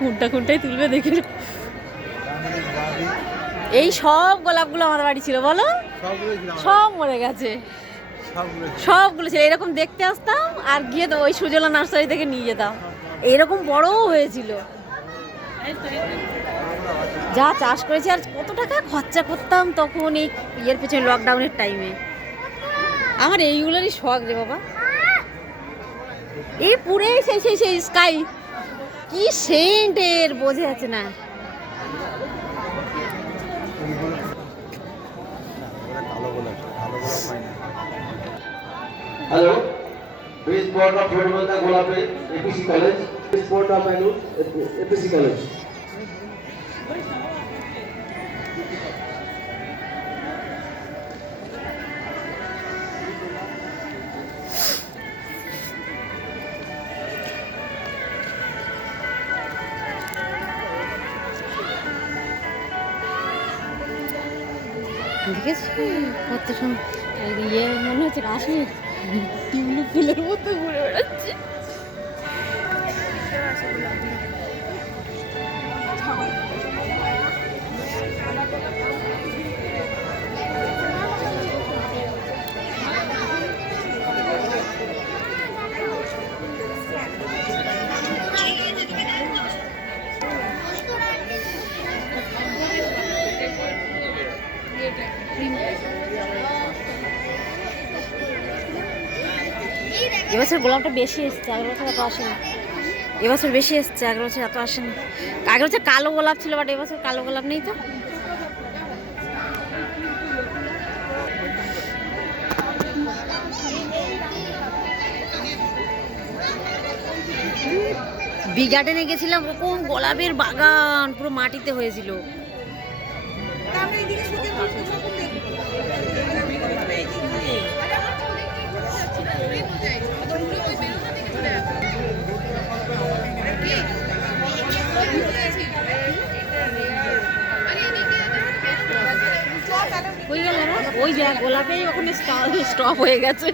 কোনটা কোনটাই তুলবে দেখে। এই সব গোলাপগুলো আমাদের বাড়ি ছিল বলো, সব মরে গেছে, সবগুলো ছিল। এরকম দেখতে আসতাম আর গিয়ে তো ওই সুজলা নার্সারি থেকে নিয়ে যেতাম। এরকম বড়ও হয়েছিল। যা চাষ করেছি আর কত টাকা খরচা করতাম তখন এই ইয়ের পেছনে, লকডাউনের টাইমে। আমার এইগুলোরই শখ রে বাবা। এই পুরে সেই সেই সেই স্কাই কি সেন্টের বোঝা যাচ্ছে না। Hello, which board of Rodmanda Golape, APC College? Which board of Anu, APC College? দেখেছি কত সুন্দর ইয়ে, মনে হচ্ছে কাশ্মীর টিউলিপ ফুলের মতো ঘুরে বেড়াচ্ছে। এবছর গোলাপটা বেশি এসছে, আগের বছর এত আসেনি। এবছর বেশি এসছে, আগের বছর এত আসেনি। আগের বছর কালো গোলাপ ছিল, বাট এবছর কালো গোলাপ নেই তো। বি গার্ডেনে গেছিলাম, ওরকম গোলাপের বাগান পুরো মাটিতে হয়েছিল। ওই গেল ওই গোলাপেই ওখানে স্টপ হয়ে গেছে।